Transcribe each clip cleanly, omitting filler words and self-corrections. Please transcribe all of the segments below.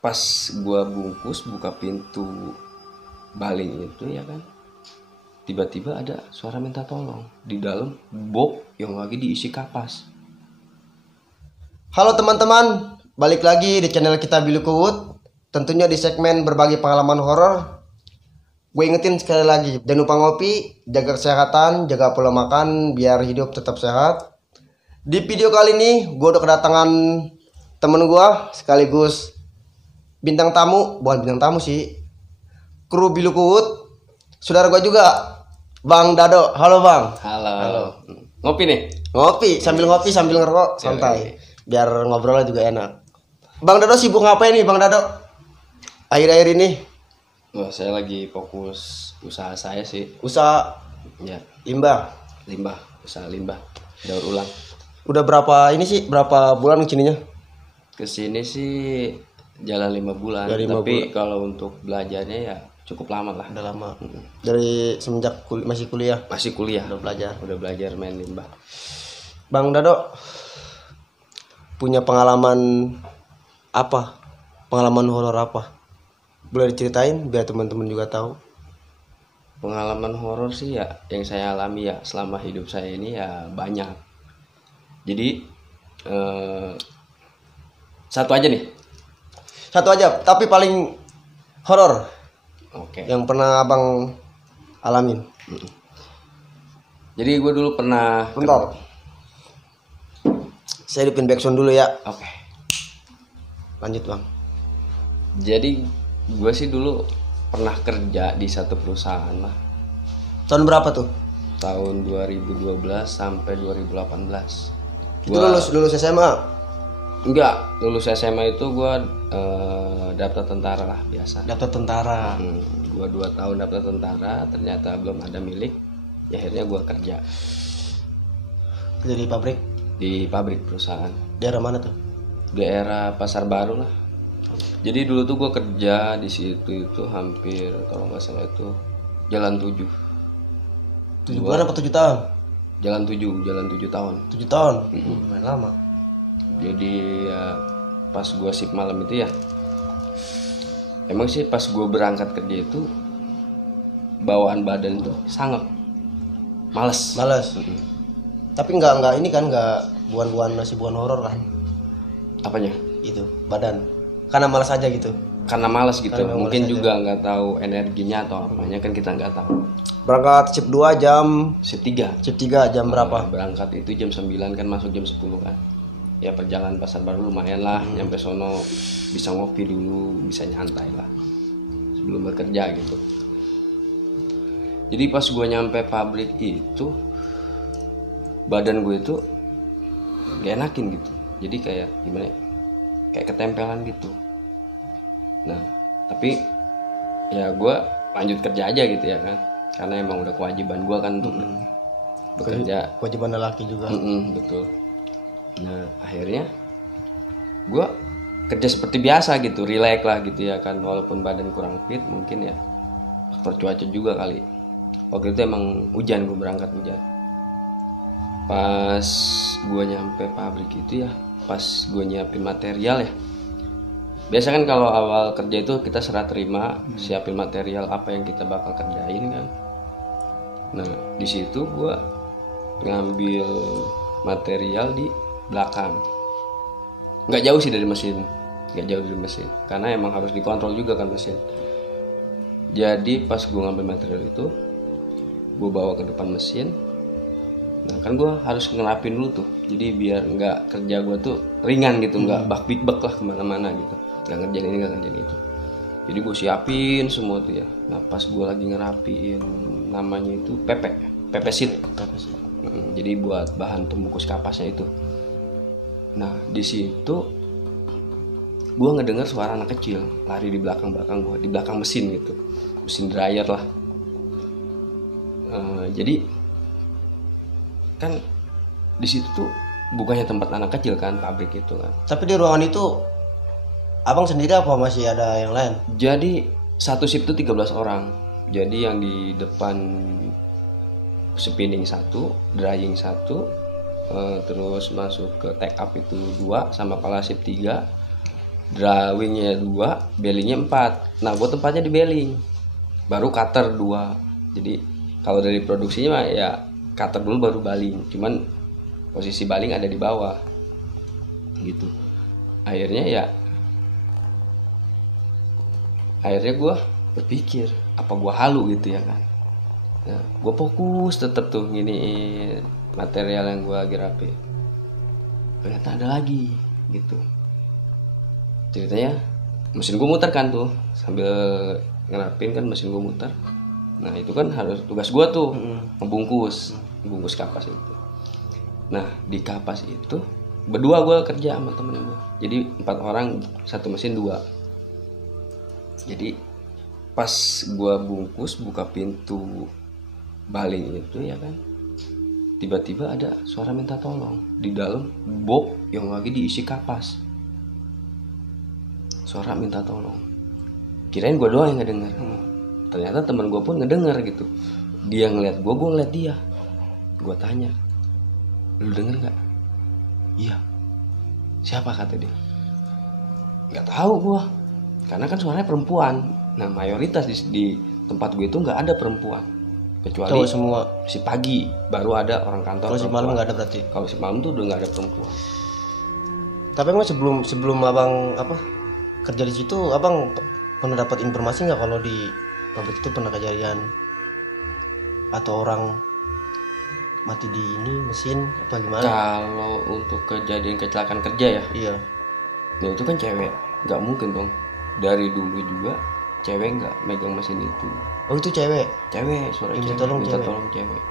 Pas gua bungkus buka pintu baling itu ya kan, tiba-tiba ada suara minta tolong di dalam box yang lagi diisi kapas. Halo teman-teman, balik lagi di channel kita Bilukut. Tentunya di segmen berbagi pengalaman horor. Gue ingetin sekali lagi, jangan lupa ngopi, jaga kesehatan, jaga pola makan biar hidup tetap sehat. Di video kali ini gue udah kedatangan temen gue sekaligus bintang tamu, bukan bintang tamu sih, kru Bilukut. Saudara gue juga, Bang Dado. Halo Bang. Halo. Ngopi nih? Ngopi sambil ngerokok santai. Biar ngobrolnya juga enak. Bang Dado sibuk ngapain nih Bang Dado? Akhir-akhir ini Wah, saya lagi fokus usaha saya sih. usaha Ya, limbah. usaha limbah, daur ulang. Udah berapa ini sih? Berapa bulan kesininya? Kesini sih jalan 5 bulan. Ya, 5 Tapi kalau untuk belajarnya ya cukup lama lah. Udah lama. Dari semenjak masih kuliah Masih kuliah. udah belajar. Main limbah. Bang Dado punya pengalaman apa? Pengalaman horor apa? Boleh diceritain biar teman-teman juga tahu. Pengalaman horor sih ya yang saya alami ya selama hidup saya ini ya banyak. Jadi satu aja nih. Satu aja, tapi paling horor Oke. yang pernah Abang alamin. Jadi gue dulu pernah. Bentar. Saya hidupin backsound dulu ya. Oke. Lanjut Bang. Jadi gue sih dulu pernah kerja di satu perusahaan lah. Tahun berapa tuh? Tahun 2012 sampai 2018. Itu lulus SMA. Enggak, lulus SMA itu gue daftar tentara lah biasa. Daftar tentara. Gue 2 tahun daftar tentara, ternyata belum ada milik. Ya akhirnya gue kerja Kerja di pabrik. di pabrik perusahaan. Daerah mana tuh? Daerah Pasar Baru lah. Jadi dulu tuh gue kerja di situ itu hampir kalau nggak salah itu jalan 7. 7 bulan apa 7 tahun? Jalan 7 tahun. 7 tahun. Lumayan lama. Jadi ya pas gue shift malam itu ya, emang sih pas gue berangkat kerja itu bawaan badan tuh sangat males. Tapi enggak ini kan enggak buan-buan nasi buan horor kan? Apanya? Itu badan. Karena malas aja gitu. Karena malas gitu. Karena Mungkin malas juga nggak tahu energinya atau apanya kan kita nggak tahu. Berangkat shift 2 jam, Shift 3. shift 3 jam berapa? Berangkat itu jam 9 kan, masuk jam 10 kan. Ya perjalanan Pasar Baru lumayan lah, nyampe sono bisa ngopi dulu, bisa nyantai lah sebelum bekerja gitu. Jadi pas gue nyampe pabrik itu badan gue itu gak enakin gitu. Jadi kayak gimana ya? Kayak ketempelan gitu. Nah tapi ya gue lanjut kerja aja gitu ya kan, karena emang udah kewajiban gue kan untuk bekerja. Kewajiban lelaki juga. Betul. Nah akhirnya gue kerja seperti biasa gitu, relax lah gitu ya kan, walaupun badan kurang fit mungkin ya faktor cuaca juga kali. Waktu itu emang hujan, gue berangkat hujan. Pas gue nyampe pabrik itu ya, pas gue nyiapin material ya, biasa kan kalau awal kerja itu kita serah terima, siapin material apa yang kita bakal kerjain kan. Nah di situ gue ngambil material di belakang, nggak jauh sih dari mesin, karena emang harus dikontrol juga kan mesin. Jadi pas gue ngambil material itu, gue bawa ke depan mesin. Nah kan gue harus ngerapin dulu tuh, jadi biar nggak kerja gue tuh ringan gitu, nggak bak-bik-bak lah kemana-mana gitu, nggak ngerjain ini nggak ngerjain itu. Jadi gue siapin semua tuh ya. Nah pas gue lagi ngerapiin, namanya itu pepes sheet. Jadi buat bahan pembungkus kapasnya itu. Nah di situ gue ngedenger suara anak kecil lari di belakang gue, di belakang mesin gitu, mesin dryer lah. Jadi kan di situ tuh bukannya tempat anak kecil kan, pabrik itu kan. Tapi di ruangan itu Abang sendiri apa masih ada yang lain? Jadi satu shift itu 13 orang. Jadi yang di depan spinning 1, drying 1, terus masuk ke take up itu 2 sama pala shift 3. drawingnya 2, bellingnya 4. Nah gue tempatnya di belling, baru cutter 2. Jadi kalau dari produksinya mah ya cutter dulu baru baling, cuman posisi baling ada di bawah gitu. Akhirnya gue berpikir apa gue halu gitu ya kan. Nah, gue fokus tetap tuh gini material yang gue lagi rapi. Ternyata ada lagi gitu. Ceritanya mesin gue muter kan tuh, sambil ngerapin kan mesin gue muter. Nah itu kan harus tugas gue tuh membungkus kapas itu. Nah di kapas itu berdua gue kerja sama temen gue, jadi 4 orang satu mesin 2. Jadi pas gue bungkus buka pintu baling itu ya kan, tiba-tiba ada suara minta tolong di dalam box yang lagi diisi kapas. Suara minta tolong, kirain gue doang yang ngedenger. Ternyata temen gue pun ngedenger gitu. Dia ngeliat gue ngeliat dia. Gue tanya, lu denger nggak? Iya. Siapa kata dia? Nggak tahu gue, karena kan suaranya perempuan. Nah mayoritas di tempat gue itu nggak ada perempuan, kecuali Cowok semua. si pagi baru ada orang kantor. Kalau si malam nggak ada berarti. Kalau si malam tuh udah nggak ada perempuan. Tapi emang sebelum abang kerja di situ, abang pernah dapat informasi nggak kalau di pabrik itu pernah kejadian atau orang mati di ini mesin apa gimana? Kalau untuk kejadian kecelakaan kerja ya, Iya. nah itu kan cewek, nggak mungkin dong. Dari dulu juga cewek nggak megang mesin itu. Oh itu cewek. Suara Minta cewek, tolong minta cewek. tolong cewek.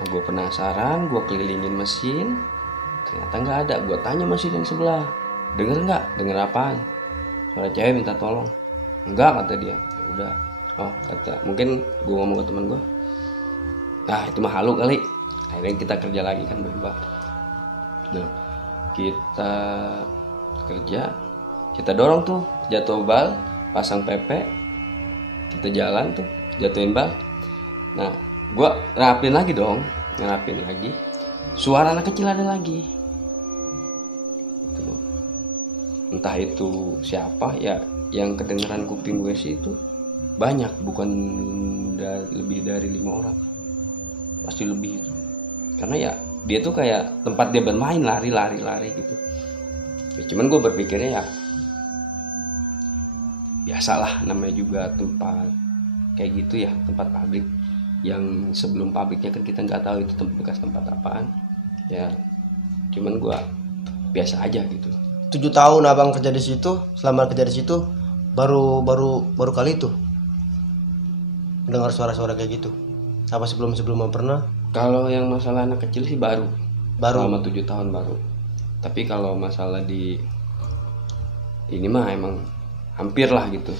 Nah gue penasaran, gue kelilingin mesin, ternyata nggak ada. Gue tanya mesin yang sebelah, denger nggak? Denger apaan? Suara cewek minta tolong. Enggak, kata dia. Ya udah. Oh kata, mungkin gue ngomong ke teman gue, nah itu mah halu kali. Akhirnya kita kerja lagi kan berdua. Nah kita kerja, kita dorong tuh jatuh bal, pasang PP, kita jalan tuh jatuhin bal. Nah gue ngerapin lagi, suara anak kecil ada lagi. Entah itu siapa ya, yang kedengeran kuping gue sih itu banyak, bukan lebih dari 5 orang, pasti lebih itu. Karena ya dia tuh kayak tempat dia bermain, lari gitu ya. Cuman gue berpikirnya ya biasalah, namanya juga tempat kayak gitu ya, tempat pabrik. Yang sebelum pabriknya kan kita nggak tahu itu bekas tempat apaan ya. Cuman gue biasa aja gitu. 7 tahun abang kerja di situ, selama kerja di situ baru kali itu mendengar suara-suara kayak gitu. Apa sebelumnya pernah? Kalau yang masalah anak kecil sih baru. Selama 7 tahun baru. Tapi kalau masalah di ini mah emang hampir lah gitu,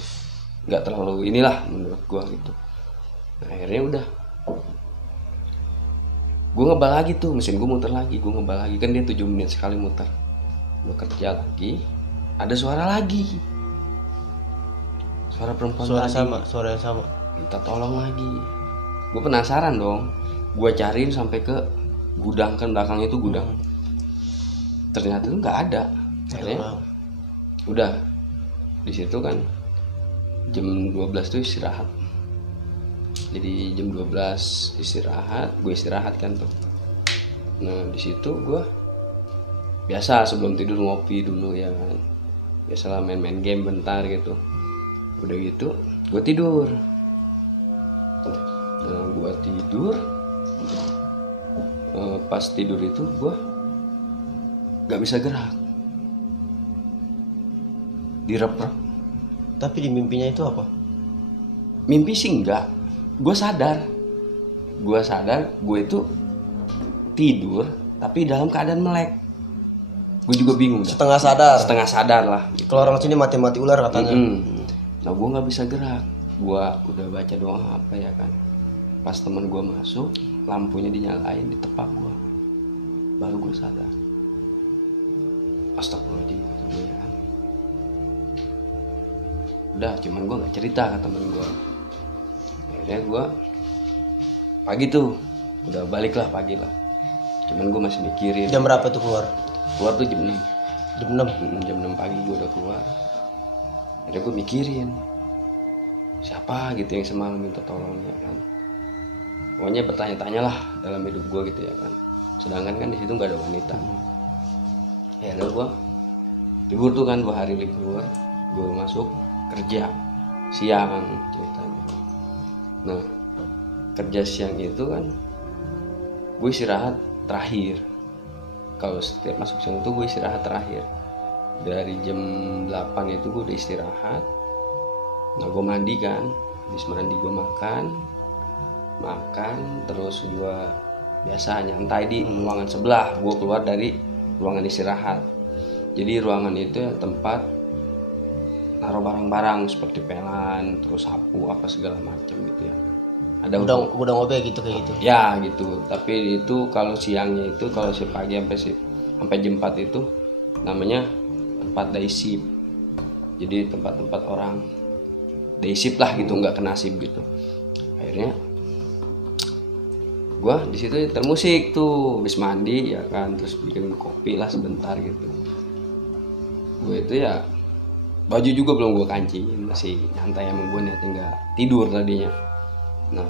nggak terlalu inilah menurut gua gitu. Nah, akhirnya udah gue ngebal lagi tuh, mesin gue muter lagi, gue ngebal lagi kan dia 7 menit sekali muter. Gue kerja lagi, ada suara lagi, suara perempuan lagi, suara yang sama, minta tolong lagi. Gue penasaran dong, gue cariin sampai ke gudang, kan belakangnya itu gudang. Ternyata tuh nggak ada. Akhirnya udah di situ kan jam 12 tuh istirahat. Jadi jam 12 istirahat, gue istirahat kan tuh. Nah di situ gue biasa sebelum tidur ngopi dulu ya kan, biasalah main-main game bentar gitu. Udah gitu gue tidur. Nah gue tidur, pas tidur itu gue gak bisa gerak, direp-rep. Tapi di mimpinya itu apa? Mimpi sih enggak, gue sadar gue itu tidur tapi dalam keadaan melek. Gue juga bingung, setengah sadar lah gitu. Kalau orang sini mati ular katanya. Nah gue nggak bisa gerak, gue udah baca doa apa ya kan. Pas temen gue masuk, lampunya dinyalain, ditepak gue, baru gue sadar. Astagfirullahaladzim, gue ya kan. Udah, cuman gue nggak cerita ke temen gue. Akhirnya gue pagi tuh udah balik lah, pagi lah. Cuman gue masih mikirin. Jam berapa tuh keluar? Keluar tuh jam 6. Jam 6. Jam 6 pagi gue udah keluar. Ada gue mikirin siapa gitu yang semalam minta tolong ya kan. Pokoknya bertanya-tanya lah dalam hidup gue gitu ya kan. Sedangkan kan di situ nggak ada wanita. Ya udah gue libur tuh kan 2 hari libur. Gue masuk kerja siang ceritanya. Nah kerja siang itu kan gue istirahat terakhir. Kalau setiap masuk siang itu gue istirahat terakhir. Dari jam 8 itu gue udah istirahat. Nah gue mandi kan. Habis mandi gue makan terus gue biasa nyantai di ruangan sebelah. Gue keluar dari ruangan istirahat. Jadi ruangan itu ya tempat naruh barang-barang seperti pelan, terus sapu apa segala macam gitu ya. Ada Gudang OB gitu kayak gitu. ya gitu. Tapi itu kalau siangnya itu, kalau si pagi sampai jam 4 itu namanya tempat day shift. Jadi tempat-tempat orang day shift lah gitu, nggak kena shift gitu. Akhirnya gua di situ musik tuh, habis mandi ya kan, terus bikin kopi lah sebentar gitu. Gue itu ya baju juga belum gue kancingin, masih nyantai, emang gue niatnya nggak tidur tadinya. Nah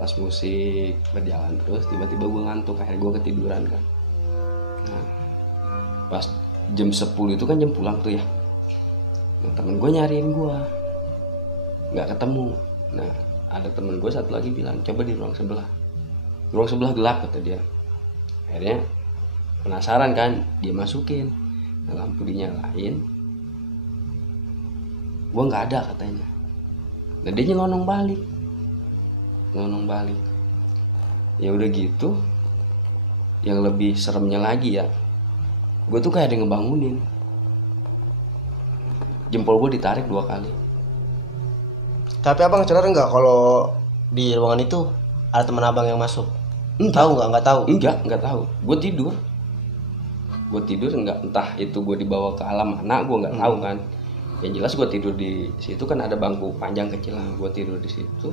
pas musik berjalan terus tiba-tiba gue ngantuk, akhirnya gue ketiduran kan. Nah pas jam 10 itu kan jam pulang tuh ya. Nah, temen gue nyariin gue nggak ketemu. Nah ada temen gue satu lagi bilang coba di ruang sebelah gelap kata dia. Akhirnya penasaran kan, dia masukin. Nah, lampu dinyalain, gue nggak ada katanya. Nah dia nyelonong balik. Ya udah gitu. Yang lebih seremnya lagi ya, gue tuh kayak ada yang ngebangunin. Jempol gue ditarik 2 kali. Tapi abang sadar nggak kalau di ruangan itu ada teman abang yang masuk? Tahu nggak? Nggak tahu. Nggak tahu. Gue tidur nggak, entah itu gue dibawa ke alam mana, gue nggak tahu kan. Yang jelas gue tidur di situ kan, ada bangku panjang kecil lah, gue tidur di situ.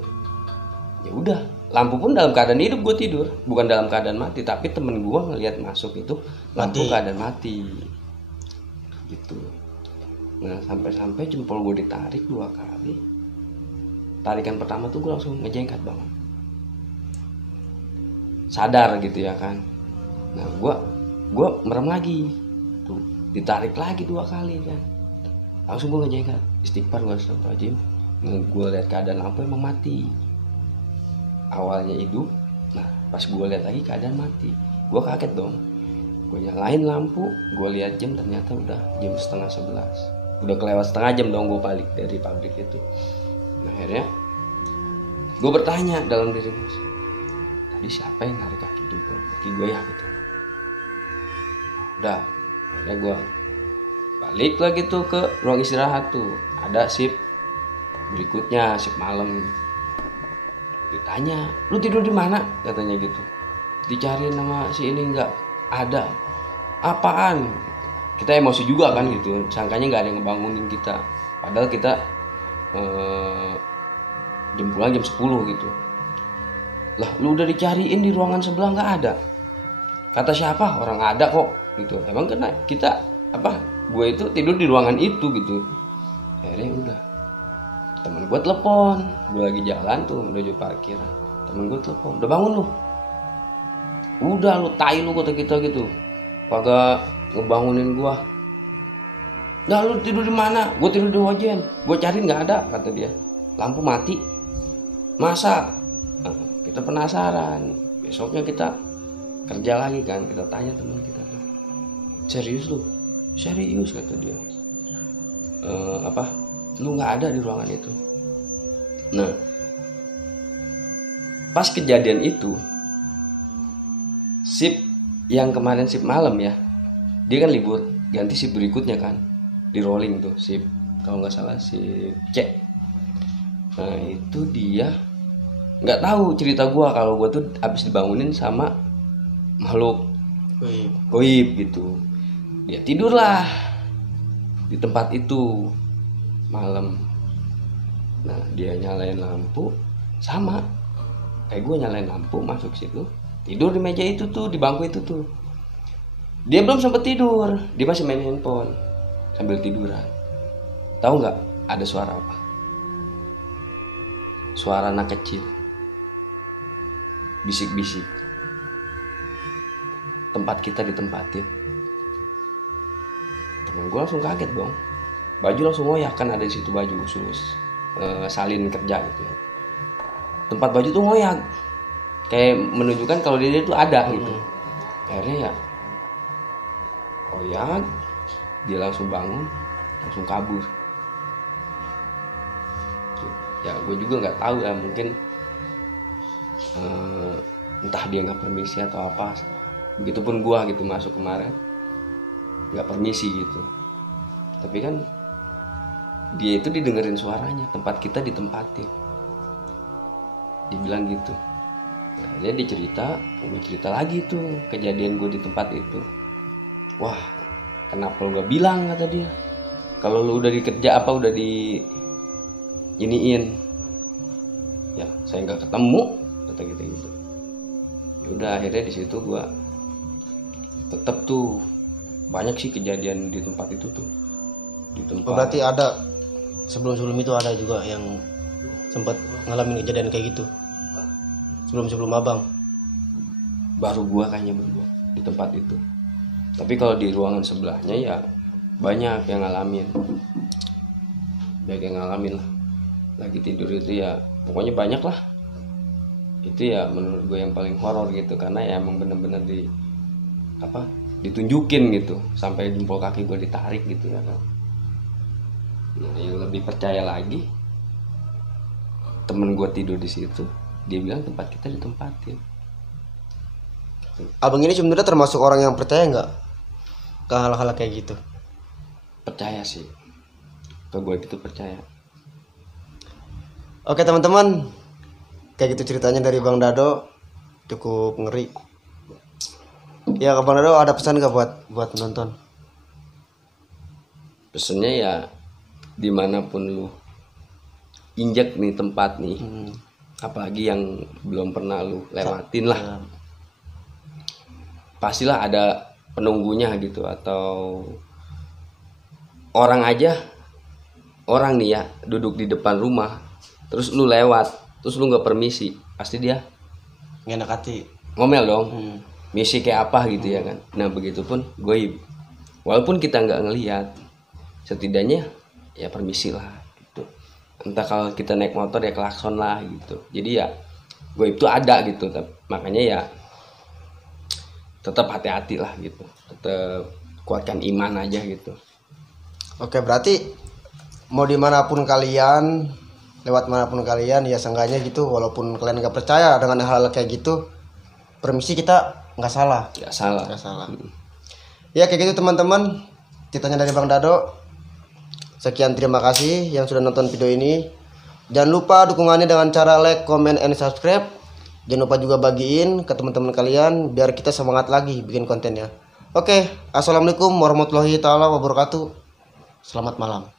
Ya udah, lampu pun dalam keadaan hidup gue tidur, bukan dalam keadaan mati. Tapi temen gue ngelihat masuk itu lampu keadaan mati gitu. Nah sampai jempol gue ditarik 2 kali. Tarikan pertama tuh gue langsung ngejengkat banget, sadar gitu ya kan. Nah gue merem lagi tuh, ditarik lagi 2 kali kan. Langsung gue ngejengkat, istighfar gue astagfirullahaladzim. Nah gue lihat keadaan lampu emang mati, awalnya hidup. Nah pas gue lihat lagi keadaan mati, gue kaget dong. Gue nyalain lampu, gue lihat jam, ternyata udah jam 10:30. Udah kelewat setengah jam dong gue balik dari pabrik itu. Nah, akhirnya gue bertanya dalam diri gue, tadi siapa yang narik kaki gue ya gitu. Udah, akhirnya gue balik lagi tuh ke ruang istirahat tuh. Ada shift berikutnya, shift malam. Ditanya, lu tidur di mana? Katanya gitu. Dicariin nama si ini nggak ada. Apaan? Kita emosi juga kan gitu. Sangkanya nggak ada yang ngebangunin kita. Padahal kita jam pulang jam 10 gitu. Lah lu udah dicariin di ruangan sebelah nggak ada. Kata siapa? Orang ada kok gitu. Emang kena kita apa? Gue itu tidur di ruangan itu gitu. Akhirnya udah, temen gue telepon. Gue lagi jalan tuh menuju parkiran. Temen gue telepon, udah bangun lu? Udah lu tai lu kata kita gitu. Kagak ngebangunin gue. Nah lu tidur di mana? Gue tidur di wajen. Gue cariin nggak ada kata dia. Lampu mati. Masa? Nah, kita penasaran. Besoknya kita kerja lagi kan, kita tanya teman kita tuh, serius lu? Serius kata dia. Lu nggak ada di ruangan itu. Nah pas kejadian itu, shift yang kemarin shift malam ya, dia kan libur, ganti shift berikutnya kan, di rolling tuh shift, kalau nggak salah shift C. Nah itu dia nggak tahu cerita gua kalau gua tuh abis dibangunin sama makhluk goib gitu. Dia tidurlah di tempat itu malam. Nah dia nyalain lampu sama kayak gue nyalain lampu, masuk situ, tidur di meja itu tuh, di bangku itu tuh. Dia belum sempat tidur, dia masih main handphone sambil tiduran. Tahu nggak ada suara apa? Suara anak kecil, bisik-bisik. Tempat kita ditempatin. Temen gue langsung kaget dong. Baju langsung ngoyak, kan ada di situ baju khusus salin kerja gitu ya. Tempat baju tuh ngoyak, kayak menunjukkan kalau dia tuh ada gitu. Akhirnya ya ngoyak, dia langsung bangun, langsung kabur. Ya gue juga nggak tahu ya, mungkin entah dia nggak permisi atau apa. Begitupun gue gitu masuk kemarin nggak permisi gitu, tapi kan dia itu didengerin suaranya, tempat kita ditempatin, dibilang gitu. Dia dicerita, gue cerita lagi tuh kejadian gue di tempat itu. Wah, kenapa lu gak bilang, kata dia, kalau lu udah dikerja apa udah di iniin. Ya saya nggak ketemu, kata gitu. Udah akhirnya di situ gue tetap tuh banyak sih kejadian di tempat itu tuh. Di tempat. Oh, berarti ada sebelum itu ada juga yang sempat ngalamin kejadian kayak gitu sebelum abang? Baru gua kayaknya berdua di tempat itu. Tapi kalau di ruangan sebelahnya ya banyak yang ngalamin. Lah. Lagi tidur itu ya pokoknya banyak lah. Itu ya menurut gue yang paling horor gitu, karena ya emang bener-bener ditunjukin gitu, sampai jempol kaki gue ditarik gitu ya kan. Nah, yang lebih percaya lagi, temen gue tidur di situ, dia bilang tempat kita ditempatin. Abang ini sebenarnya termasuk orang yang percaya nggak ke hal-hal kayak gitu? Percaya sih, ke gue gitu percaya. Oke teman-teman, kayak gitu ceritanya dari Bang Dado, cukup ngeri. Ya Bang Dado, ada pesan nggak buat penonton? Pesannya ya, dimanapun lu injek nih tempat nih, apalagi yang belum pernah lu lewatin lah, pastilah ada penunggunya gitu, atau orang nih ya duduk di depan rumah, terus lu lewat, terus lu nggak permisi, pasti dia Nggak enak hati, ngomel dong. Misi kayak apa gitu ya kan. Nah begitupun goib, walaupun kita nggak ngelihat, setidaknya ya permisi lah gitu. Entah kalau kita naik motor ya klakson lah gitu. Jadi ya goib itu ada gitu, makanya ya tetap hati-hati lah gitu, tetap kuatkan iman aja gitu. Oke, berarti mau dimanapun kalian, lewat manapun kalian, ya seenggaknya gitu, walaupun kalian nggak percaya dengan hal kayak gitu, permisi kita nggak salah. Ya kayak gitu teman-teman, ceritanya dari Bang Dado. Sekian, terima kasih yang sudah nonton video ini. Jangan lupa dukungannya dengan cara like, comment, and subscribe. Jangan lupa juga bagiin ke teman-teman kalian biar kita semangat lagi bikin kontennya. Oke, assalamualaikum warahmatullahi taala wabarakatuh. Selamat malam.